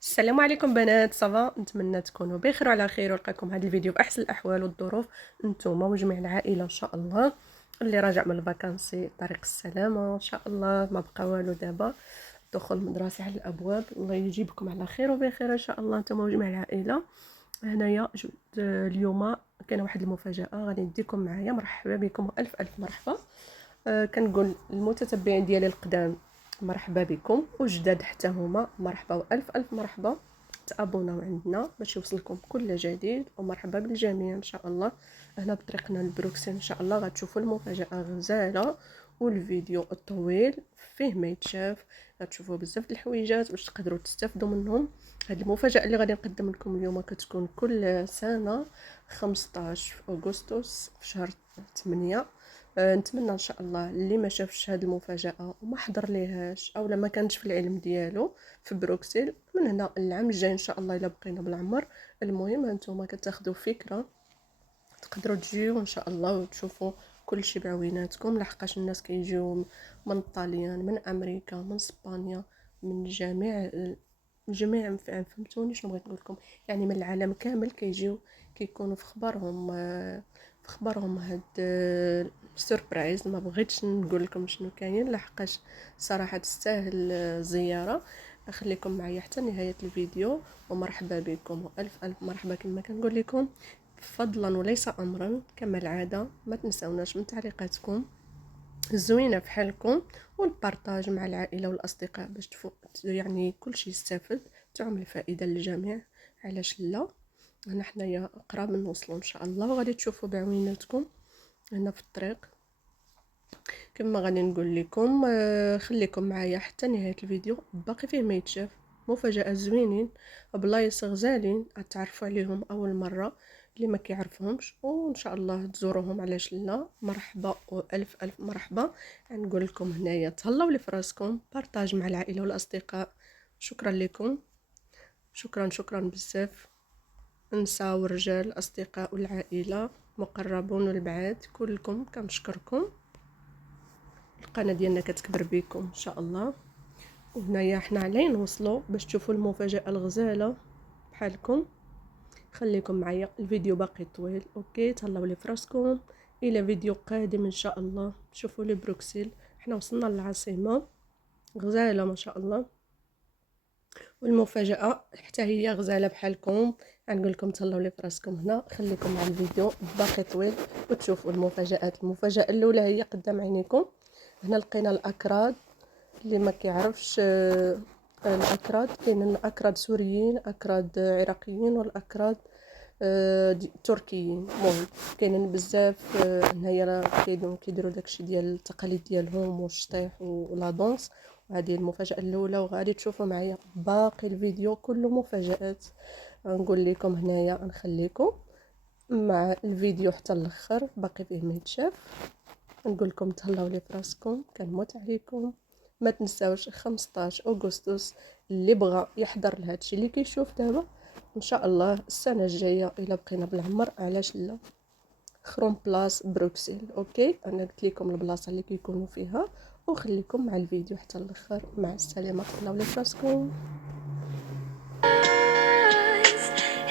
السلام عليكم بنات، صافا؟ نتمنى تكونوا بخير وعلى خير ولقاكم هذا الفيديو باحسن الاحوال والظروف. نتوما وجميع العائله ان شاء الله اللي راجع من الفاكانسي طريق السلامه ان شاء الله. ما بقى والو دابا، دخول المدرسه على الابواب. الله يجيبكم على خير وبخير ان شاء الله نتوما وجميع العائله. هنايا اليوم كاينه واحد المفاجاه غادي نديكم معايا. مرحبا بكم والف الف مرحبا. كنقول المتتبعين ديالي القدام مرحبا بكم، وجداد حتى هما مرحبا والف الف مرحبا. تابوناو عندنا باش يوصلكم كل جديد، ومرحبا بالجميع ان شاء الله. هنا بطريقنا لبروكسل ان شاء الله غتشوفوا المفاجاه غزاله، والفيديو الطويل فيه ما يتشاف. غتشوفوا بزاف د الحويجات باش تقدروا تستافدوا منهم. هذه المفاجاه اللي غادي نقدم لكم اليوم كتكون كل سنه 15 في اغسطس في شهر 8. نتمنى ان شاء الله اللي ما شافش هذه المفاجاه وما حضر ليهاش او ما كانش في العلم ديالو في بروكسل، من هنا العام الجاي ان شاء الله الا بقينا بالعمر. المهم هانتوما كتاخذوا فكره، تقدروا تجيو ان شاء الله وتشوفوا كل شيء بعويناتكم، لحقاش الناس كيجيو من الطاليان، من امريكا، من اسبانيا، من جميع فهمتوني شنو بغيت نقول لكم؟ يعني من العالم كامل كيجيو، كيكونوا في خبرهم هاد سوربرايز. ما بغيتش نقول لكم شنو كاين لحقاش صراحه تستاهل زياره. خليكم معايا حتى نهايه الفيديو، ومرحبا بكم والف الف مرحبا. كما كنقول لكم فضلا وليس امرا كما العاده، ما تنساوناش من تعليقاتكم الزوينه في حالكم، والبارطاج مع العائله والاصدقاء باش يعني كل شيء يستافد، تعم الفائده للجميع. علاش لا؟ هنا حنايا قراب نوصلوا ان شاء الله، وغادي تشوفوا بعويناتكم هنا في الطريق. كما غادي نقول لكم خليكم معايا حتى نهايه الفيديو، باقي فيه ما يتشاف. مفاجاه زوينين، بلايص غزالين تعرفوا عليهم اول مره اللي ما كيعرفهمش، وان شاء الله تزوروهم. علاش لا؟ مرحبا والف الف مرحبا. نقول لكم هنايا تهلاو لي فراسكم، بارطاج مع العائله والاصدقاء. شكرا لكم، شكرا بزاف. نساء ورجال، اصدقاء والعائله، مقربون والبعاد، كلكم كنشكركم. القناه ديالنا كتكبر بكم ان شاء الله. وهنايا حنا علين نوصلوا باش تشوفوا المفاجاه الغزاله بحالكم. خليكم معايا، الفيديو باقي طويل. اوكي، تهلاو لي فراسكم، الى فيديو قادم ان شاء الله. شوفوا لي بروكسل، حنا وصلنا للعاصمه غزاله ما شاء الله، والمفاجاه حتى هي غزاله بحالكم. غنقول لكم تهلاو لي فراسكم. هنا خليكم مع الفيديو باقي طويل وتشوفوا المفاجات. المفاجاه الاولى هي قدام عينيكم. هنا لقينا الاكراد. اللي ما كيعرفش الاكراد، كاينين اكراد سوريين، اكراد عراقيين، والاكراد تركيين. المهم كاينين بزاف. هنايا راه كيديروا داكشي ديال التقاليد ديالهم والشطيح ولا دونس. وهذه المفاجاه الاولى، وغادي تشوفوا معايا باقي الفيديو كله مفاجات. نقول لكم هنايا نخليكم مع الفيديو حتى الاخر، باقي فيه ما يتشاف. نقول لكم تهلاو لي فراسكم، كنموت عليكم. ما تنساوش 15 اغسطس اللي بغى يحضر لهادشي اللي كيشوف دابا ان شاء الله السنه الجايه الا بقينا بالعمر. علاش لا؟ خروم بلاص بروكسل. اوكي، انا قلت لكم البلاصه اللي كيكونوا فيها، وخليكم مع الفيديو حتى الاخر. مع السلامه، تهلاو لي فراسكم.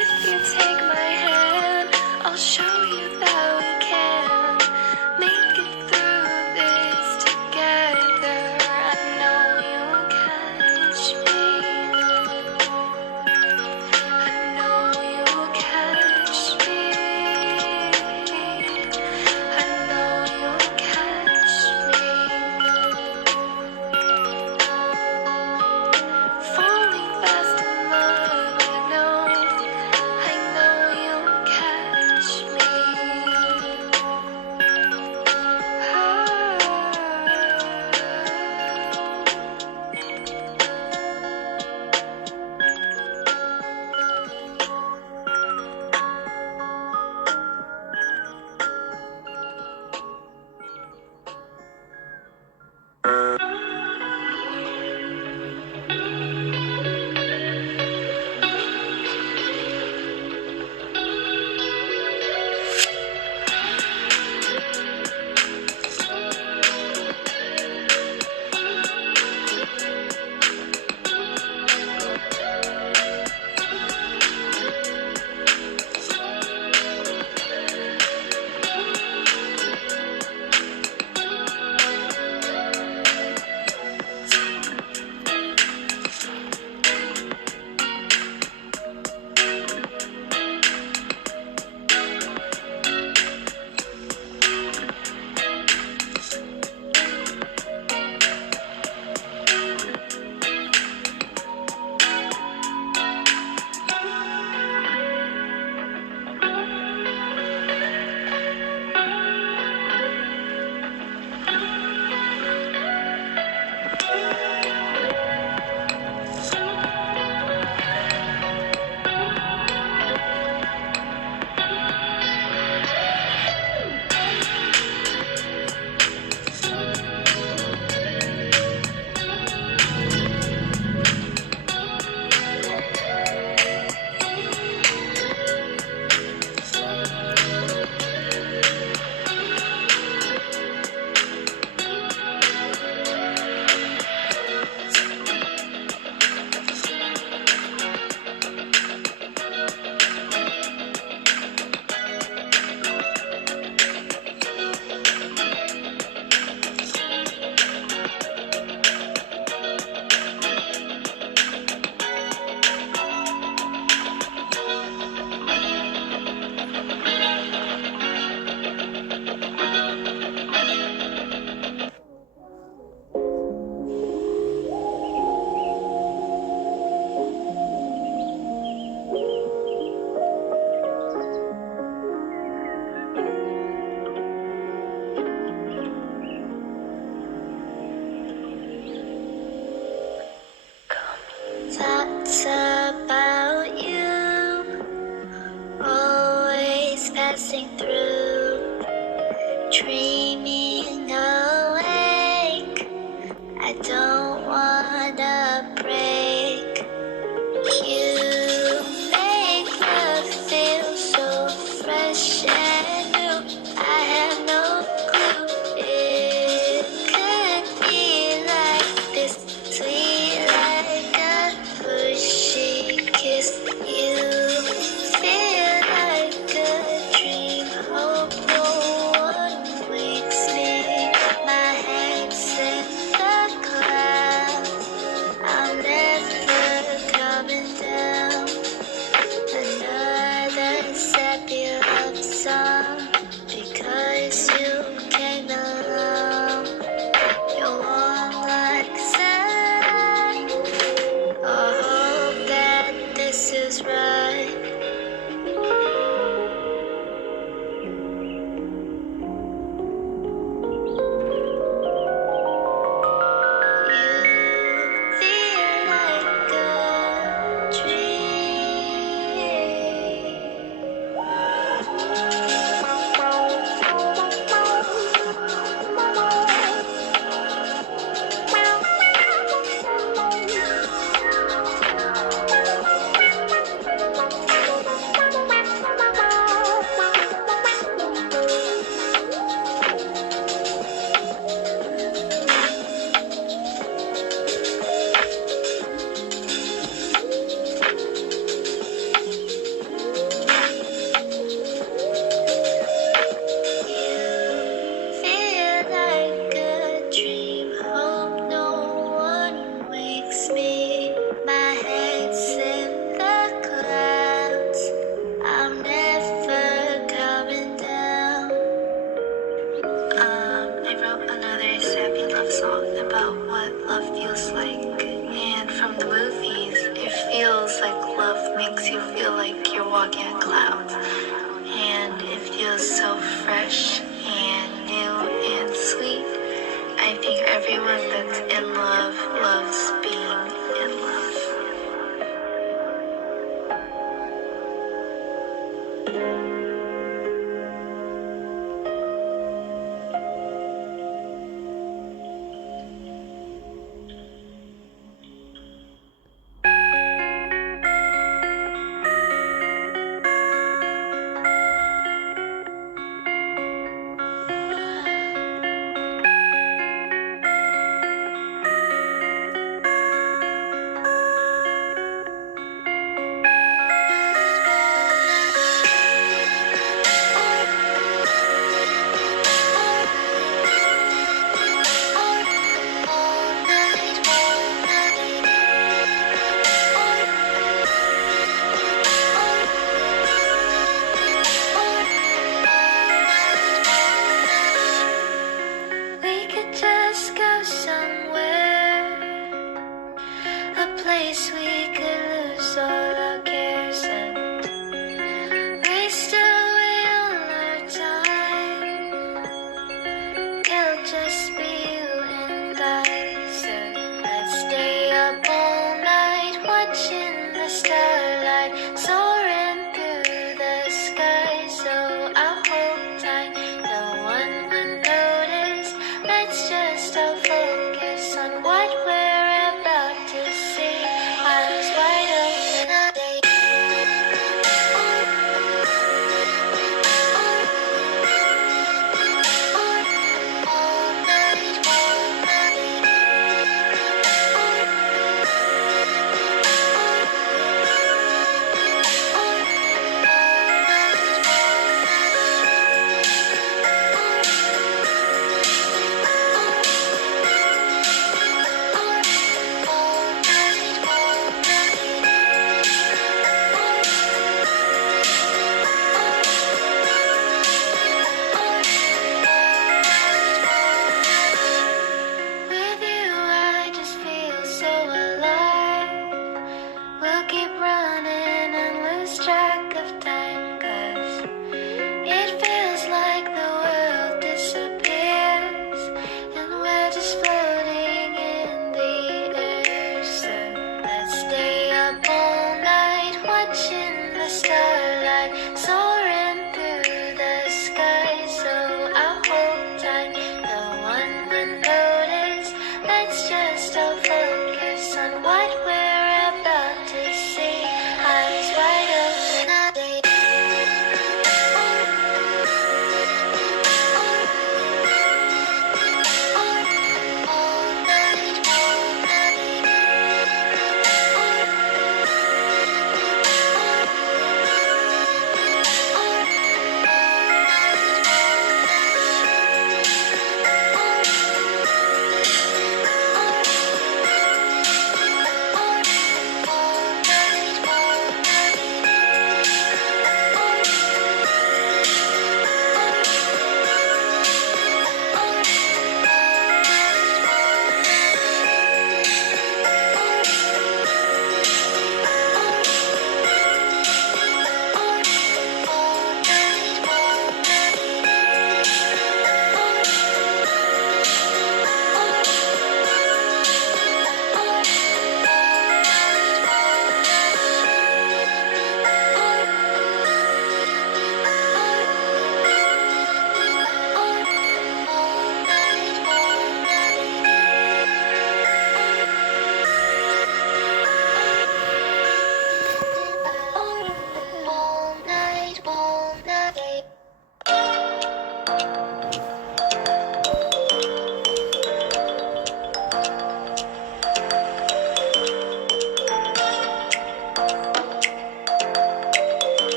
If you take my hand, I'll show you that we can make it through this together. I know you'll catch me. I know you'll catch me. I know you'll catch me. Falling like love makes you feel like you're walking on clouds. And it feels so fresh and new and sweet. I think everyone that's in love loves being in love. We could just go somewhere, a place we could lose all our cares and waste away all our time. It'll just be you and I, so let's stay up all night watching the starlight soaring through the sky. So I'll hold tight, no one would notice. Let's just all focus on what we're about to see. Eyes wide open. With you, I just feel so alive. We'll keep running and lose track of time.